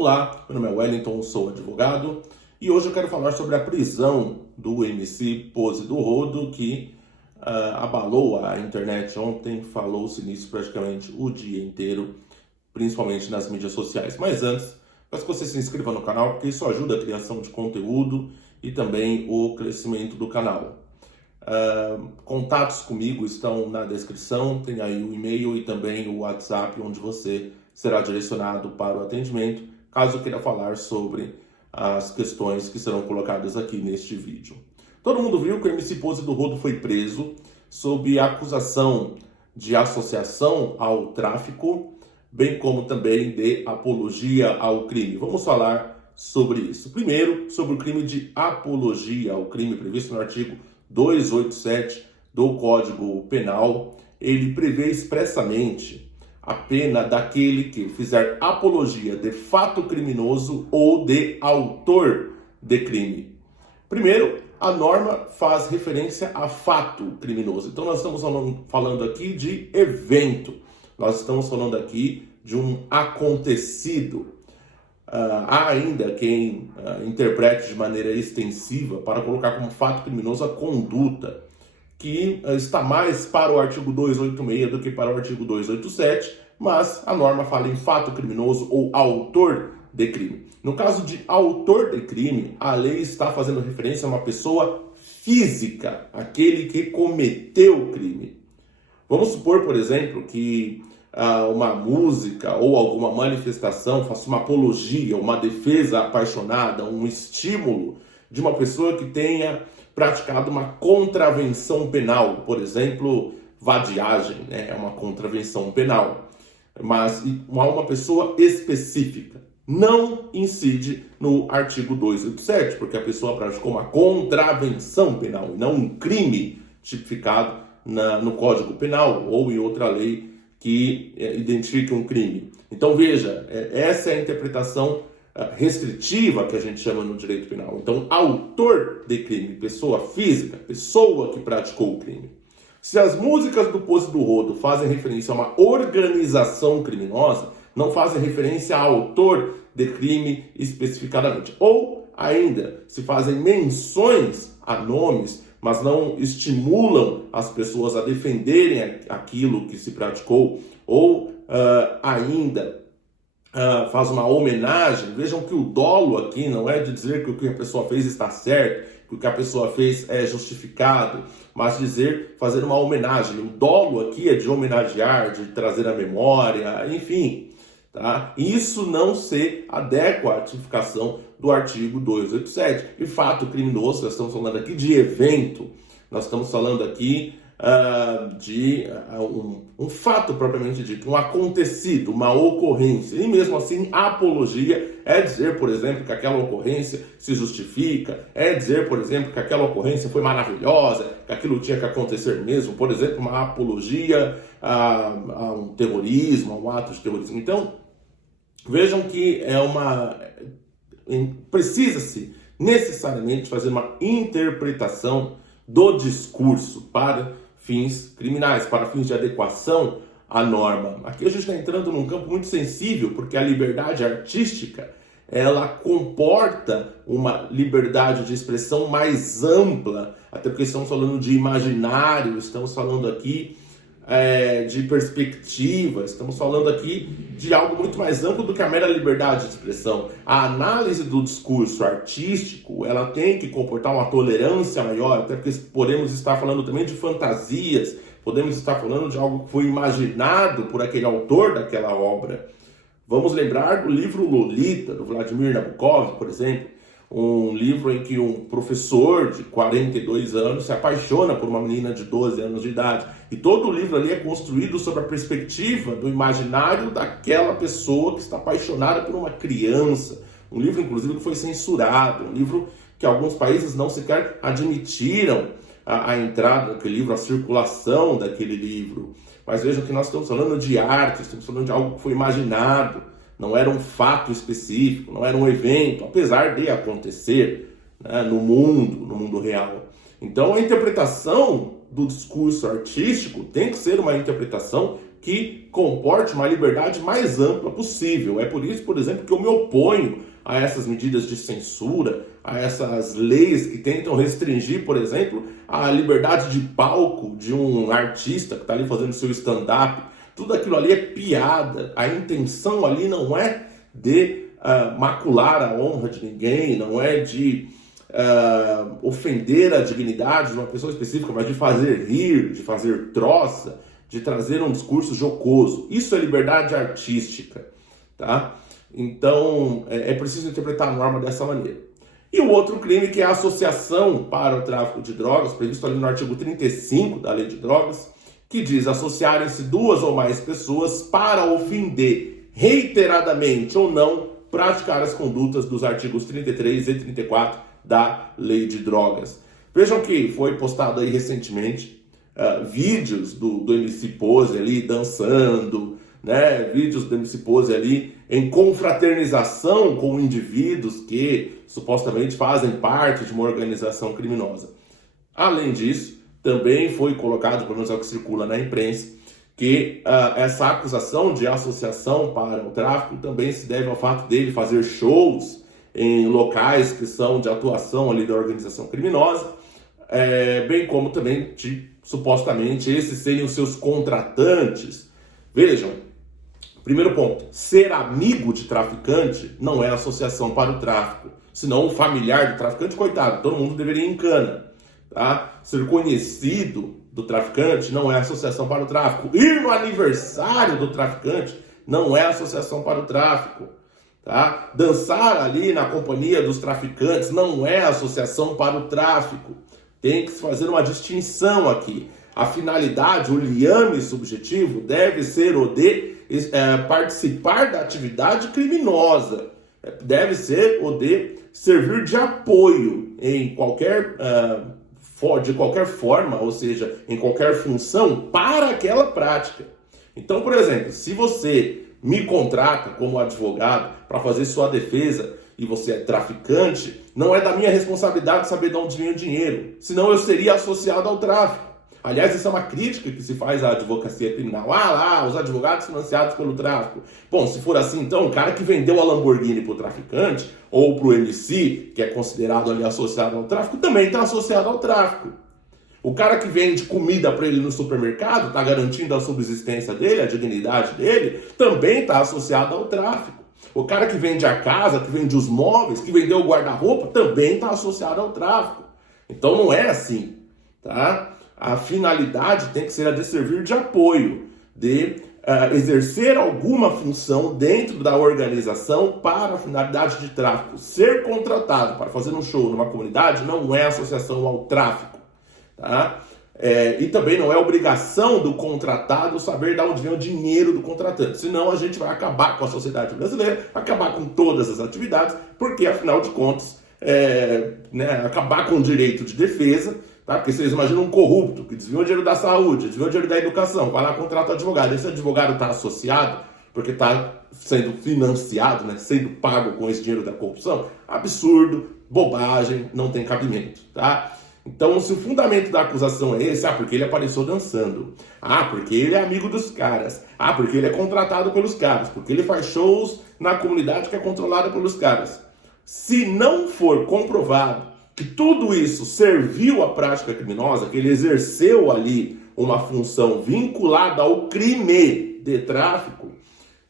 Olá, meu nome é Wellington, sou advogado e hoje eu quero falar sobre a prisão do MC Pose do Rodo, que abalou a internet ontem, falou-se nisso praticamente o dia inteiro, principalmente nas mídias sociais. Mas antes, peço que você se inscreva no canal, porque isso ajuda a criação de conteúdo e também o crescimento do canal. Contatos comigo estão na descrição, tem aí o e-mail e também o WhatsApp, onde você será direcionado para o atendimento, caso queira falar sobre as questões que serão colocadas aqui neste vídeo. Todo mundo viu que o MC Pose do Rodo foi preso sob acusação de associação ao tráfico, bem como também de apologia ao crime. Vamos falar sobre isso. Primeiro, sobre o crime de apologia ao crime previsto no artigo 287 do Código Penal. Ele prevê expressamente a pena daquele que fizer apologia de fato criminoso ou de autor de crime. Primeiro, a norma faz referência a fato criminoso. Então nós estamos falando aqui de evento. Nós estamos falando aqui de um acontecido. Há ainda quem interprete de maneira extensiva para colocar como fato criminoso a conduta, que está mais para o artigo 286 do que para o artigo 287, mas a norma fala em fato criminoso ou autor de crime. No caso de autor de crime, a lei está fazendo referência a uma pessoa física, aquele que cometeu o crime. Vamos supor, por exemplo, que uma música ou alguma manifestação faça uma apologia, uma defesa apaixonada, um estímulo de uma pessoa que tenha praticado uma contravenção penal, por exemplo, vadiagem, né? É uma contravenção penal, mas uma pessoa específica. Não incide no artigo 287, porque a pessoa praticou uma contravenção penal e não um crime tipificado no Código Penal ou em outra lei que identifique um crime. Então veja, essa é a interpretação restritiva que a gente chama no direito penal. Então, autor de crime, pessoa física, pessoa que praticou o crime. Se as músicas do Pose do Rodo fazem referência a uma organização criminosa, não fazem referência a autor de crime especificadamente. Ou ainda, se fazem menções a nomes, mas não estimulam as pessoas a defenderem aquilo que se praticou, ou ainda faz uma homenagem. Vejam que o dolo aqui não é de dizer que o que a pessoa fez está certo, que o que a pessoa fez é justificado, mas fazer uma homenagem. O dolo aqui é de homenagear, de trazer a memória, enfim. Tá? Isso não se adequa à tipificação do artigo 287. E fato criminoso, nós estamos falando aqui de evento, nós estamos falando aqui de um fato propriamente dito, um acontecido, uma ocorrência. E mesmo assim, apologia é dizer, por exemplo, que aquela ocorrência se justifica, é dizer, por exemplo, que aquela ocorrência foi maravilhosa, que aquilo tinha que acontecer mesmo. Por exemplo, uma apologia a um terrorismo, a um ato de terrorismo. Então, vejam que precisa-se necessariamente fazer uma interpretação do discurso para fins criminais, para fins de adequação à norma. Aqui a gente está entrando num campo muito sensível, porque a liberdade artística, ela comporta uma liberdade de expressão mais ampla, até porque estamos falando de imaginário, estamos falando aqui de perspectiva, estamos falando aqui de algo muito mais amplo do que a mera liberdade de expressão. A análise do discurso artístico, ela tem que comportar uma tolerância maior, até porque podemos estar falando também de fantasias, podemos estar falando de algo que foi imaginado por aquele autor daquela obra. Vamos lembrar do livro Lolita, do Vladimir Nabokov, por exemplo, um livro em que um professor de 42 anos se apaixona por uma menina de 12 anos de idade. E todo o livro ali é construído sobre a perspectiva do imaginário daquela pessoa que está apaixonada por uma criança. Um livro, inclusive, que foi censurado. Um livro que alguns países não sequer admitiram a entrada daquele livro, a circulação daquele livro. Mas vejam que nós estamos falando de arte, estamos falando de algo que foi imaginado. Não era um fato específico, não era um evento, apesar de acontecer, né, no mundo real. Então a interpretação do discurso artístico tem que ser uma interpretação que comporte uma liberdade mais ampla possível. É por isso, por exemplo, que eu me oponho a essas medidas de censura, a essas leis que tentam restringir, por exemplo, a liberdade de palco de um artista que está ali fazendo seu stand-up. Tudo aquilo ali é piada. A intenção ali não é de macular a honra de ninguém, não é de ofender a dignidade de uma pessoa específica, mas de fazer rir, de fazer troça, de trazer um discurso jocoso. Isso é liberdade artística, tá? Então, é preciso interpretar a norma dessa maneira. E o outro crime, que é a associação para o tráfico de drogas, previsto ali no artigo 35 da Lei de Drogas, que diz associarem-se duas ou mais pessoas para ofender reiteradamente ou não praticar as condutas dos artigos 33 e 34 da Lei de Drogas. Vejam que foi postado aí recentemente vídeos do MC Pose ali dançando, né? Vídeos do MC Pose ali em confraternização com indivíduos que supostamente fazem parte de uma organização criminosa. Além disso, também foi colocado, pelo menos é o que circula na imprensa, que essa acusação de associação para o tráfico também se deve ao fato dele fazer shows em locais que são de atuação ali da organização criminosa, bem como também de, supostamente, esses serem os seus contratantes. Vejam, primeiro ponto, ser amigo de traficante não é associação para o tráfico, senão o familiar do traficante, coitado, todo mundo deveria ir em cana. Tá? Ser conhecido do traficante não é associação para o tráfico. Ir no aniversário do traficante não é associação para o tráfico. Tá? Dançar ali na companhia dos traficantes não é associação para o tráfico. Tem que se fazer uma distinção aqui. A finalidade, o liame subjetivo, deve ser o de participar da atividade criminosa. Deve ser o de servir de apoio em qualquer de qualquer forma, ou seja, em qualquer função para aquela prática. Então, por exemplo, se você me contrata como advogado para fazer sua defesa e você é traficante, não é da minha responsabilidade saber de onde vem o dinheiro, senão eu seria associado ao tráfico. Aliás, isso é uma crítica que se faz à advocacia criminal. Ah lá, os advogados financiados pelo tráfico. Bom, se for assim, então, o cara que vendeu a Lamborghini para o traficante, ou para o MC, que é considerado ali associado ao tráfico, também está associado ao tráfico. O cara que vende comida para ele no supermercado, está garantindo a subsistência dele, a dignidade dele, também está associado ao tráfico. O cara que vende a casa, que vende os móveis, que vendeu o guarda-roupa, também está associado ao tráfico. Então não é assim, tá? A finalidade tem que ser a de servir de apoio, de exercer alguma função dentro da organização para a finalidade de tráfico. Ser contratado para fazer um show numa comunidade não é associação ao tráfico. Tá? E também não é obrigação do contratado saber de onde vem o dinheiro do contratante. Senão a gente vai acabar com a sociedade brasileira, acabar com todas as atividades, porque afinal de contas, acabar com o direito de defesa. Tá? Porque vocês imaginam um corrupto que desviou o dinheiro da saúde, desviou o dinheiro da educação, vai lá contrata advogado. Esse advogado está associado porque está sendo financiado, né, sendo pago com esse dinheiro da corrupção? Absurdo, bobagem, não tem cabimento. Tá? Então, se o fundamento da acusação é esse, porque ele apareceu dançando, porque ele é amigo dos caras, porque ele é contratado pelos caras, porque ele faz shows na comunidade que é controlada pelos caras. Se não for comprovado que tudo isso serviu à prática criminosa, que ele exerceu ali uma função vinculada ao crime de tráfico,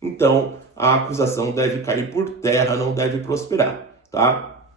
então a acusação deve cair por terra, não deve prosperar, tá?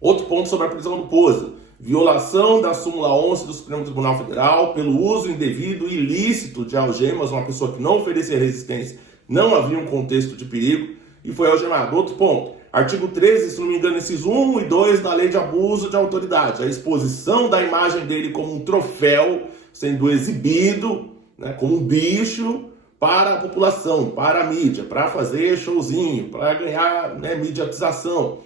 Outro ponto sobre a prisão do Pose: violação da súmula 11 do Supremo Tribunal Federal pelo uso indevido e ilícito de algemas, uma pessoa que não oferecia resistência, não havia um contexto de perigo e foi algemado. Outro ponto: artigo 13, se não me engano, incisos 1 e 2 da Lei de Abuso de Autoridade. A exposição da imagem dele como um troféu, sendo exibido, né, como um bicho para a população, para a mídia, para fazer showzinho, para ganhar, né, mediatização.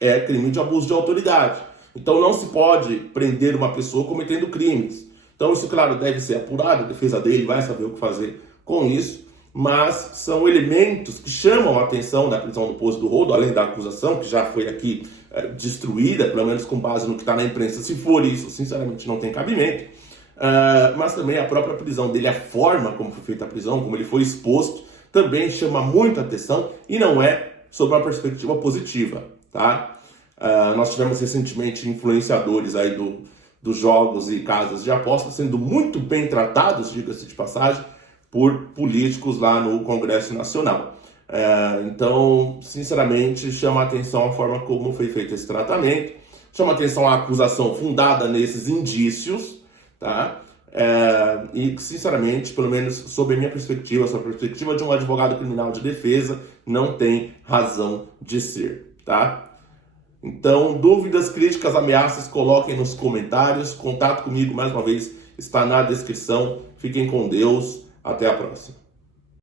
É crime de abuso de autoridade. Então não se pode prender uma pessoa cometendo crimes. Então isso, claro, deve ser apurado, a defesa dele vai saber o que fazer com isso. Mas são elementos que chamam a atenção da prisão do Pose do Rodo, além da acusação, que já foi aqui destruída, pelo menos com base no que está na imprensa. Se for isso, sinceramente, não tem cabimento. mas também a própria prisão dele, a forma como foi feita a prisão, como ele foi exposto, também chama muita atenção e não é sob uma perspectiva positiva, tá? Nós tivemos recentemente influenciadores aí dos jogos e casas de apostas sendo muito bem tratados, diga-se de passagem, por políticos lá no Congresso Nacional. Então, sinceramente, chama a atenção a forma como foi feito esse tratamento, chama a atenção a acusação fundada nesses indícios, tá? E, sinceramente, pelo menos sob a minha perspectiva, sob a perspectiva de um advogado criminal de defesa, não tem razão de ser, tá? Então, dúvidas, críticas, ameaças, coloquem nos comentários. Contato comigo, mais uma vez, está na descrição. Fiquem com Deus. Até a próxima.